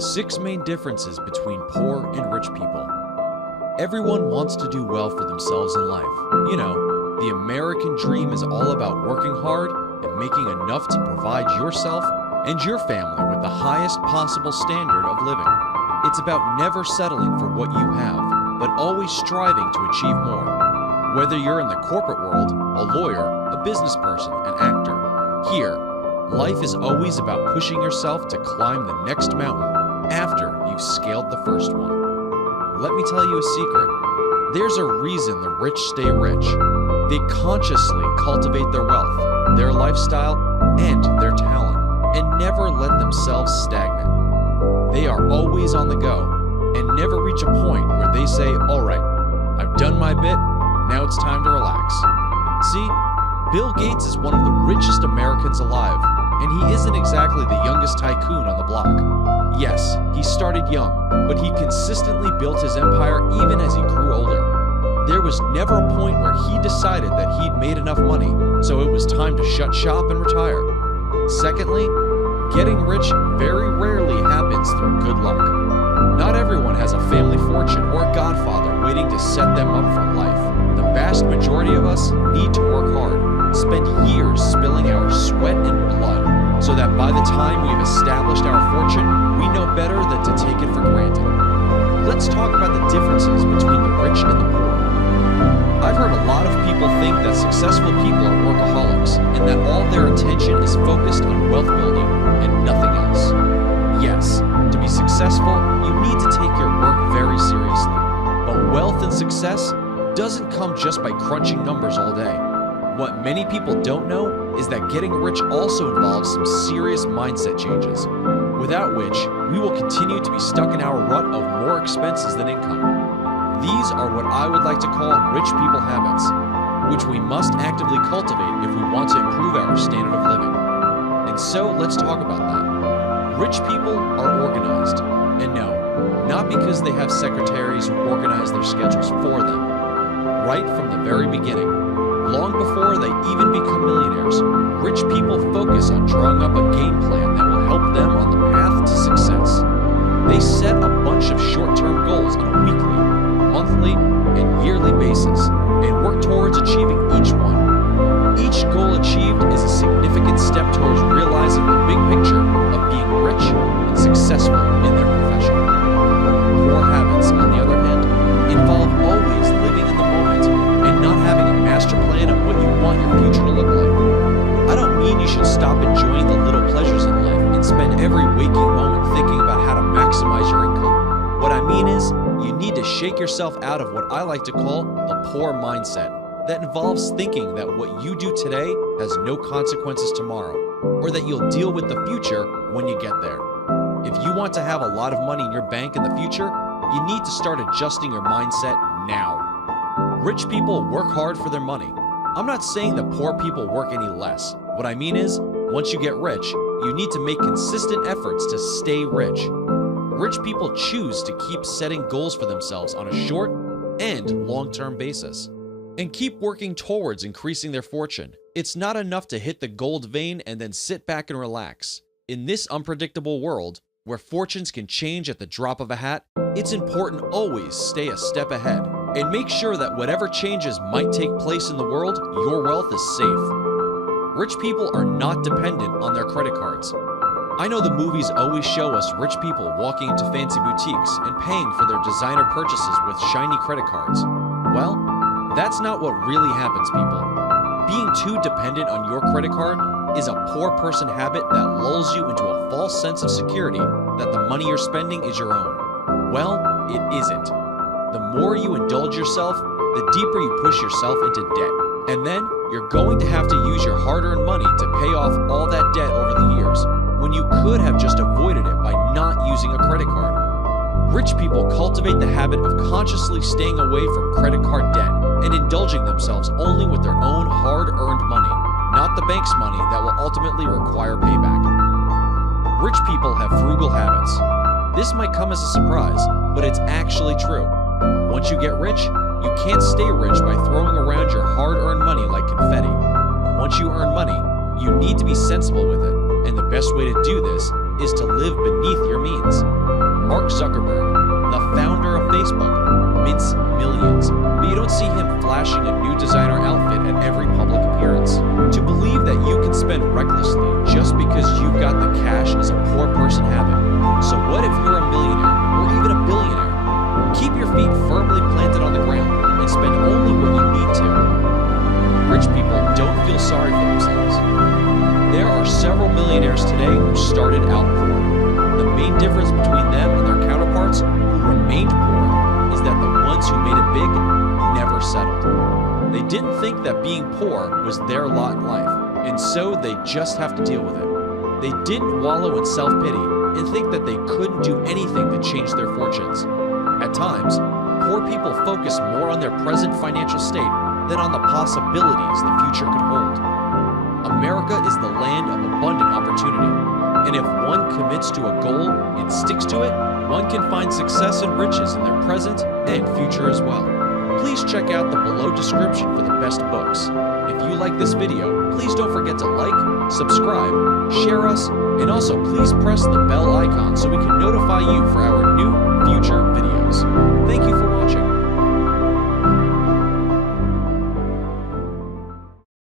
The 6 main differences between poor and rich people. Everyone wants to do well for themselves in life. You know, the American dream is all about working hard and making enough to provide yourself and your family with the highest possible standard of living. It's about never settling for what you have, but always striving to achieve more. Whether you're in the corporate world, a lawyer, a business person, an actor, here, life is always about pushing yourself to climb the next mountain after you've scaled the first one. Let me tell you a secret. There's a reason the rich stay rich. They consciously cultivate their wealth, their lifestyle, and their talent, and never let themselves stagnate. They are always on the go, and never reach a point where they say, all right, I've done my bit, now it's time to relax. See, Bill Gates is one of the richest Americans alive, and he isn't exactly the youngest tycoon on the block. Yes, he started young, but he consistently built his empire even as he grew older. There was never a point where he decided that he'd made enough money, so it was time to shut shop and retire. Secondly, getting rich very rarely happens through good luck. Not everyone has a family fortune or a godfather waiting to set them up for life. The vast majority of us need to work hard, spend years spilling our sweat and blood, so that by the time we've established our fortune, we know better than to take it for granted. Let's talk about the differences between the rich and the poor. I've heard a lot of people think that successful people are workaholics, and that all their attention is focused on wealth building and nothing else. Yes, to be successful, you need to take your work very seriously. But wealth and success doesn't come just by crunching numbers all day. What many people don't know is that getting rich also involves some serious mindset changes, without which we will continue to be stuck in our rut of more expenses than income. These are what I would like to call rich people habits, which we must actively cultivate if we want to improve our standard of living. And so let's talk about that. Rich people are organized, and no, not because they have secretaries who organize their schedules for them. Right from the very beginning, long before they even become millionaires, rich people focus on drawing up a game plan that will help them on the path to success. They set a bunch of short-term goals on a weekly, monthly, and yearly basis, and work towards achieving each one. Each goal achieved is a significant step towards realizing the big picture of being rich and successful in their profession. Poor habits, on the other hand, involve always living in the moment and not having a master plan of what you want your future to look like. I don't mean you should stop enjoying the little pleasures in life and spend every waking moment thinking about how to maximize your income. What I mean is, you need to shake yourself out of what I like to call the poor mindset that involves thinking that what you do today has no consequences tomorrow, or that you'll deal with the future when you get there. If you want to have a lot of money in your bank in the future, you need to start adjusting your mindset now. Rich people work hard for their money. I'm not saying that poor people work any less. What I mean is, once you get rich, you need to make consistent efforts to stay rich. Rich people choose to keep setting goals for themselves on a short and long-term basis, and keep working towards increasing their fortune. It's not enough to hit the gold vein and then sit back and relax. In this unpredictable world, where fortunes can change at the drop of a hat, it's important always stay a step ahead and make sure that whatever changes might take place in the world, your wealth is safe. Rich people are not dependent on their credit cards. I know the movies always show us rich people walking into fancy boutiques and paying for their designer purchases with shiny credit cards. Well, that's not what really happens, people. Being too dependent on your credit card is a poor person habit that lulls you into a false sense of security that the money you're spending is your own. Well, it isn't. The more you indulge yourself, the deeper you push yourself into debt. And then you're going to have to use your hard-earned money to pay off all that debt over the years, when you could have just avoided it by not using a credit card. Rich people cultivate the habit of consciously staying away from credit card debt and indulging themselves only with their own hard-earned money, not the bank's money that will ultimately require payback. Rich people have frugal habits. This might come as a surprise, but it's actually true. Once you get rich, you can't stay rich by throwing around your hard-earned money like confetti. Once you earn money, you need to be sensible with it, and the best way to do this is to live beneath your means. Mark Zuckerberg, the founder of Facebook, mints millions, but you don't see him flashing a new designer outfit at every public appearance. To believe that you can spend recklessly just because you've got the cash is a poor person habit. So what if you're a millionaire or even a billionaire? Keep your feet firmly planted on the ground and spend only what you need to. Rich people don't feel sorry for themselves. There are several millionaires today who started out poor. The main difference between them and their counterparts who remained poor is that the ones who made it big never settled. They didn't think that being poor was their lot in life, and so they just have to deal with it. They didn't wallow in self-pity and think that they couldn't do anything to change their fortunes. At times, poor people focus more on their present financial state than on the possibilities the future could hold. America is the land of abundant opportunity, and if one commits to a goal and sticks to it, one can find success and riches in their present and future as well. Please check out the below description for the best books. If you like this video, please don't forget to like, subscribe, share us, and also please press the bell icon so we can notify you for our new future videos.